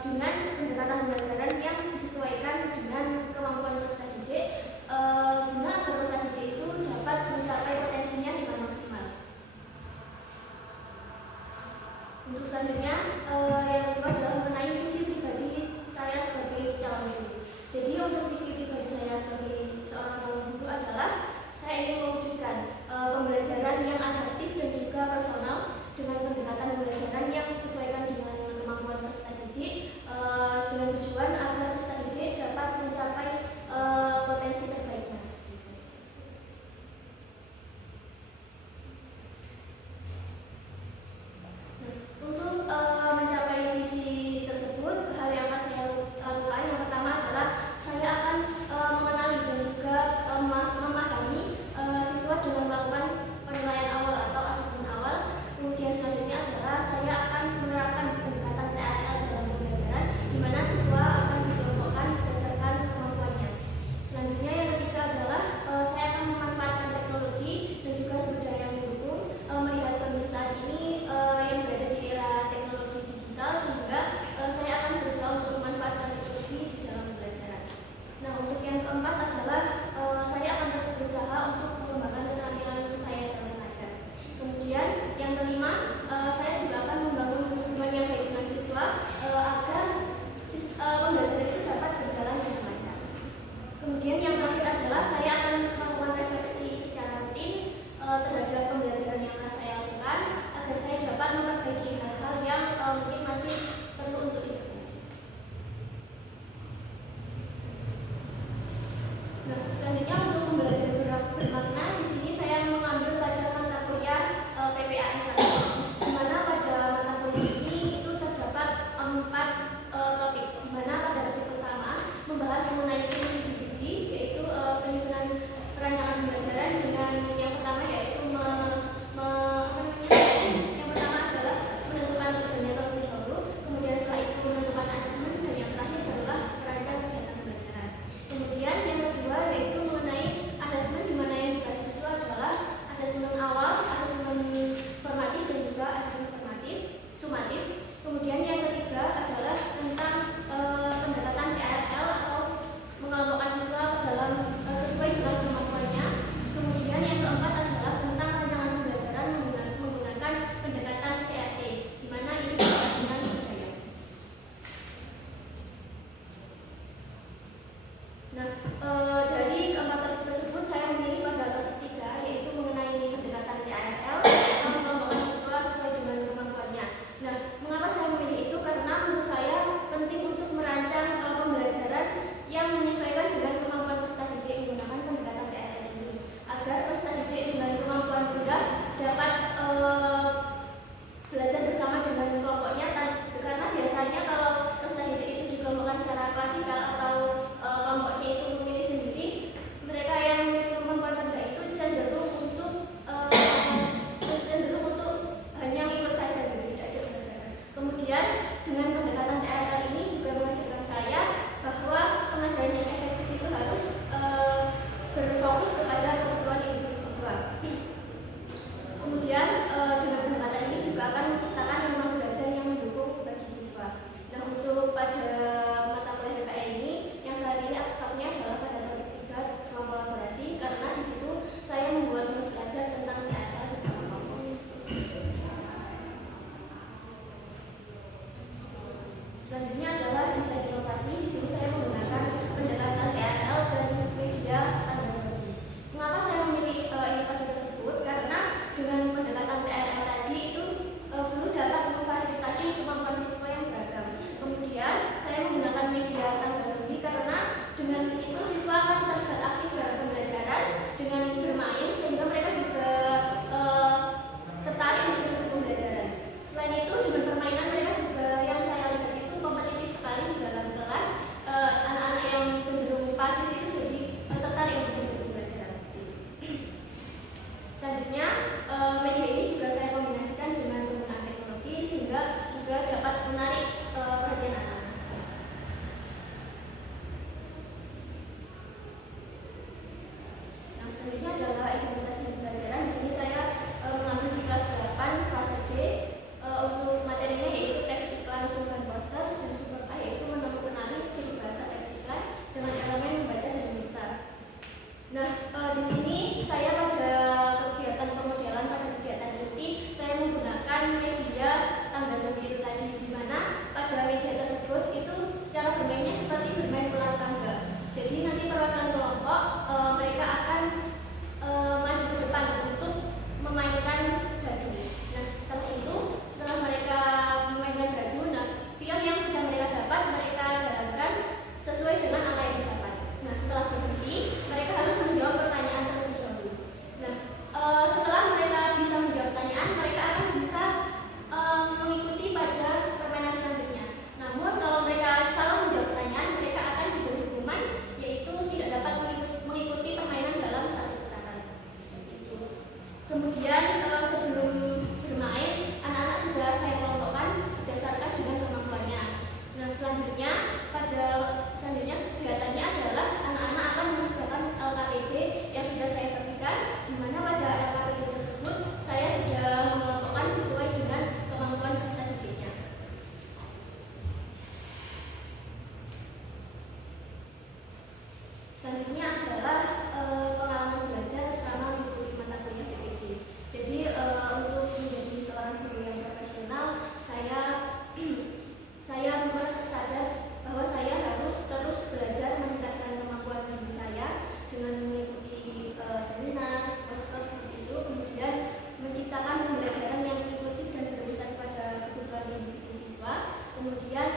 dengan pendekatan pembelajaran yang disesuaikan dengan kemampuan peserta didik, guna agar peserta didik itu dapat mencapai potensinya dengan maksimal. Untuk selanjutnya, yang kedua adalah mengenai visi pribadi saya sebagai calon guru. Jadi untuk visi pribadi saya sebagai seorang calon guru adalah saya ingin mewujudkan pembelajaran yang adaptif dan juga personal dengan pendekatan pembelajaran yang disesuaikan dengan kemampuan peserta didik, dengan tujuan agar peserta didik dapat mencapai potensi terbaiknya. Untuk mencapai visi tersebut, hal yang akan saya lakukan yang pertama adalah saya akan mengenali dan juga memahami siswa dengan melakukan penilaian awal atau asesmen awal. Kemudian selanjutnya adalah saya akan menerapkan pendekatan TRL dalam pembelajaran, di mana siswa akan dikelompokkan berdasarkan kemampuannya. Selanjutnya yang ketiga adalah saya akan memanfaatkan teknologi dan juga sumber daya yang mendukung, melihat kondisi saat ini yang berada di era teknologi digital, sehingga saya akan berusaha untuk memanfaatkan teknologi di dalam pembelajaran. Nah, untuk yang keempat adalah saya akan terus berusaha untuk mengembangkan keterampilan saya dalam mengajar. Kemudian yang kelima, saya juga akan membangun hubungan yang baik dengan siswa agar pembelajaran itu dapat berjalan dengan lancar. Kemudian yang terakhir adalah saya akan melakukan refleksi secara rutin terhadap pembelajaran yang telah saya lakukan agar saya dapat memperbaiki hal-hal yang mungkin masih perlu untuk diperbaiki. Nah, selanjutnya untuk pembelajaran bermakna, di sini saya mengambil pada mata kuliah PPAS 1, di mana pada mata kuliah ini itu terdapat 4 topik, di mana pada topik pertama membahas mengenai fungsi DPD, yaitu penyusunan perancangan pembelajaran, dengan yang pertama yaitu yang pertama adalah menentukan tujuannya terlebih dahulu, kemudian setelah itu menentukan asesmen, dan yang terakhir adalah merancang kegiatan pembelajaran. Kemudian yang kedua yaitu mengenai asesmen, di mana yang dibahas itu adalah asesmen awal, asesmen formatif, dan juga asesmen sumatif. Kemudian yang ketiga adalah tentang pendekatan TRL atau mengelompokkan siswa dalam sesuai dengan kemampuannya. Kemudian yang keempat adalah tentang rancangan pembelajaran menggunakan pendekatan CRT, di mana ini berkaitan dengan budaya. Nah, dari keempat topik tersebut saya memilih pada topik 3, yaitu mengenai pendekatan TRL atau mengelompokkan siswa sesuai dengan kemampuannya. Nah, mengapa saya memilih itu? Karena menurut saya penting untuk merancang pembelajaran yang menyesuaikan dengan kemampuan peserta didik menggunakan pendekatan TRL ini, agar peserta didik dengan kemampuan rendah dapat belajar bersama dengan kelompoknya, karena biasanya kalau peserta didik itu dikelompokkan secara klasikal atau kelompoknya itu memilih sendiri, mereka yang memiliki kemampuan rendah itu cenderung untuk hanya ikut saja, tidak ada pembelajaran. Kemudian dengan pendekatan TRL ini juga mengajarkan saya bahwa pengajaran yang efektif itu harus berfokus kepada kebutuhan individu siswa. Kemudian dengan pendekatan ini juga akan menciptakan lingkungan belajar yang mendukung bagi siswa. Nah, untuk pada mata kuliah PPA ini yang saya pilih aktifnya adalah pada topik 3, ruang kolaborasi, karena di situ saya membuat belajar tentang TRL bersama kelompok. Selanjutnya adalah desain inovasi. Di sini saya menggunakan pendekatan TRL dan media tanda tadi. Mengapa saya memilih inovasi tersebut? Karena dengan pendekatan TRL tadi itu guru dapat memfasilitasi kemampuan siswa yang beragam. Kemudian saya menggunakan media tanda tadi karena dengan itu siswa akan terlibat aktif dalam pembelajaran dengan bermain, sehingga mereka juga tertarik untuk ikut pembelajaran. Selain itu dengan permainan mereka juga, yang saya lihat itu kompetitif sekali di dalam kelas. Anak-anak yang cenderung pasif itu jadi tertarik untuk ikut pembelajaran sendiri. Selanjutnya media ini juga saya kombinasikan dengan penggunaan teknologi, sehingga juga dapat kemudian